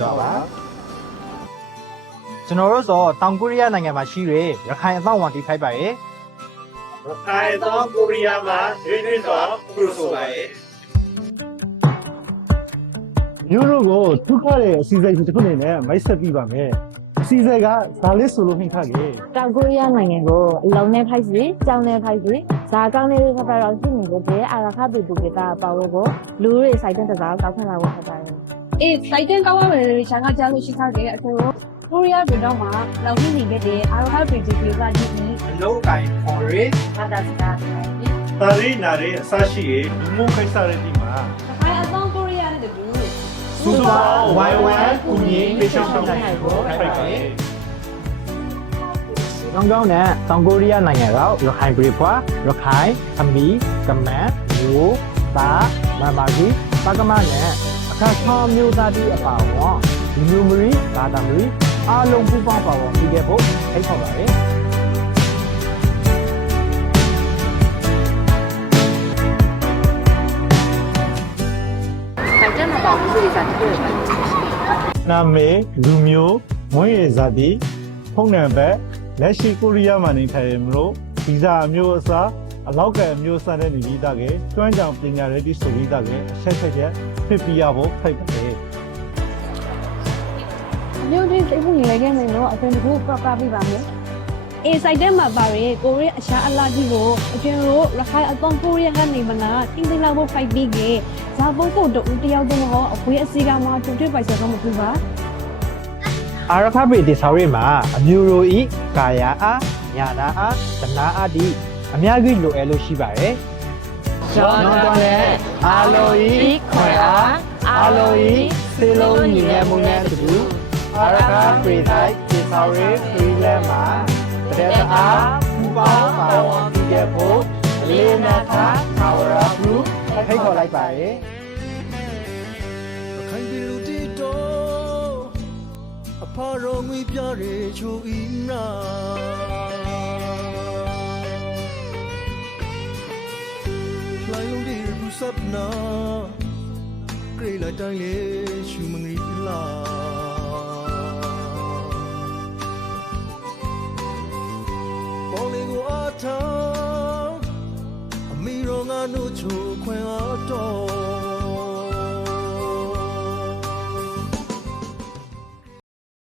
သွားပါကျွန်တော်တို့ဆိုတောင်ကိုရီးယားနိုင်ငံမှာရှိတဲ့ရခိုင်အသောဝန်တီးခိုက်ပါရဲ့ ခိုင်သောကိုရီးယားမှာရွေးစွာပရိုဆိုပါရဲ့ မျိုးတို့ကိုထုခတဲ့အစီအစဉ်တစ်ခုအနေနဲ့မိတ်ဆက်ပြပါမယ်အစီအစဉ်ကဒါလေးဆိုလို့ဟင်ခါကြီး တောင်ကိုရီးယားနိုင်ငံကိုအလုံးနဲ့ဖိုက်စီကြောင်းနဲ့ဖိုက်စီဇာကောင်းလေးဖက်ဖက်တော့ရှိနေတဲ့အာရခပီပူကတာပါဝကိုလူတွေစိုက်တဲ့တစားကောက်ခံလာဖို့ဖြစ်ပါတယ်။အေးစိုက်တဲ့ကောက်ရမယ်လို့ရှာကကြားလို့ရှိထားတယ်အခုကိုရီးယားပြည်တော်မှာလောက်နေနေတဲ့အာရခပီပူကတာဒီ အလုံးကိုင်ခေါ်ရဲ ဘာသာစကား ဒါလေးနာလေးအစရှိရေလူမှုခိစ္စတဲ့ဒီမှာ ခိုင်အသောကိုရီးယားနဲ့တူ စူပါဝိုင်ဝမ်ကူညီပေးဆောင်နိုင်ဖို့ခိုက်ပါရဲ့ကောင်းကောင်းနဲ့တောင်ကိုရီးယားနိုင်ငံကရခိုင်ပြည်ဖွာရခိုင်အမီကမန်မျိုးသားမမကြီးပကမနဲ့အခါဆောင်မျိုးသားတွေအပါအဝင်ဒီမျိုးမရီဘာသာမရီအားလုံးပူးပေါင်းပါဝင်ပြီးခဲ့ဖို့ဖိတ်ခေါ်ပါတယ်နာမည်လူမျိုးမွေးရဇာတိဖုန်းနံပါတ်လက်ရှိကိုရီးယားမှာနေထိုင်ရမလို့ဗီဇာအမျိုးအစားအလောက်ကအမျိုးအစားနဲ့နေပြီးသားကကျွမ်းကြောင်ပညာရည်တိဆိုပြီးသားကအချက်ချက်ဖြစ်ပြရဖို့ဖိတ်ပါတယ် မျိုးတွေစိတ်ဝင်နေခဲ့မယ်တော့အပြင်တစ်ခုပြပြပြပါမယ်အေးစိုက်တဲ့မှာပါရဲကိုရီးယားအရှာအလာကြီးကိုအကျဉ်းတို့ရခိုင်အသောကိုရီးယားကနေမလားတင်းတင်းလောက်ဖို့ဖိုက်ပြီးကဇာဖို့ဖို့တူတယောက်တည်းဟောအခွေးအစီကမှတူတွေ့ပိုက်စတော့မဖြစ်ပါ အာရခပရိတိဆောရီမှာအမျိုးရိုဤကာယာအားညာနာအားသနာအားဒီအများကြီးလိုအပ်လို့ရှိပါတယ်။ကျွန်တော်တို့လည်းအာလိုဤခွဲအားအာလိုဤစေလုံးညီရမှုနဲ့တူအာရခပရိတိဆောရီဖရီလန်မှာတဲ့အားပူပေါင်းပါဝင်ပြီးတဲ့ဖို့လေးနာသာသာဝရဘလူးဖိတ်ခေါ်လိုက်ပါရဲ့။ ခိုင်ပြည်လူတီတော်အဖရောငွေပြရဲချိုဤနာလိုင်းဒီဘူစပ်နာဂရေလာတိုင်းလေရှူမငရီလာပေါ်လေကိုအထောင်းအမီရောငါတို့ချိုခွင်အတော်